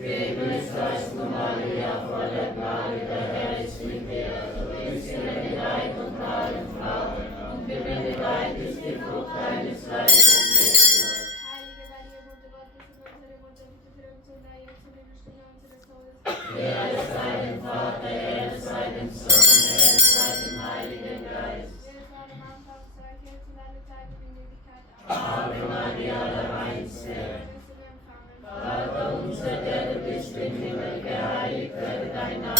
Gegrüßt du, Maria, voller Gnade, der Herr ist mit dir. Du bist gebenedeit unter allen Frauen, und gebenedeit ist die Frucht deines Leibes, Jesus. Heilige Maria, Mutter Gottes und unsere Mutter, bitte für uns Sünder, jetzt und in der Stunde unseres Todes. Ehre sei dem Vater, Ehre sei dem Sohn, Ehre sei dem Heiligen Geist. Ehre sei dem Anfang, sei jetzt und alle Zeit und in Ewigkeit. Ave Maria, der Reinste. Vater unser, der du bist im Himmel, geheiligt werde dein Name.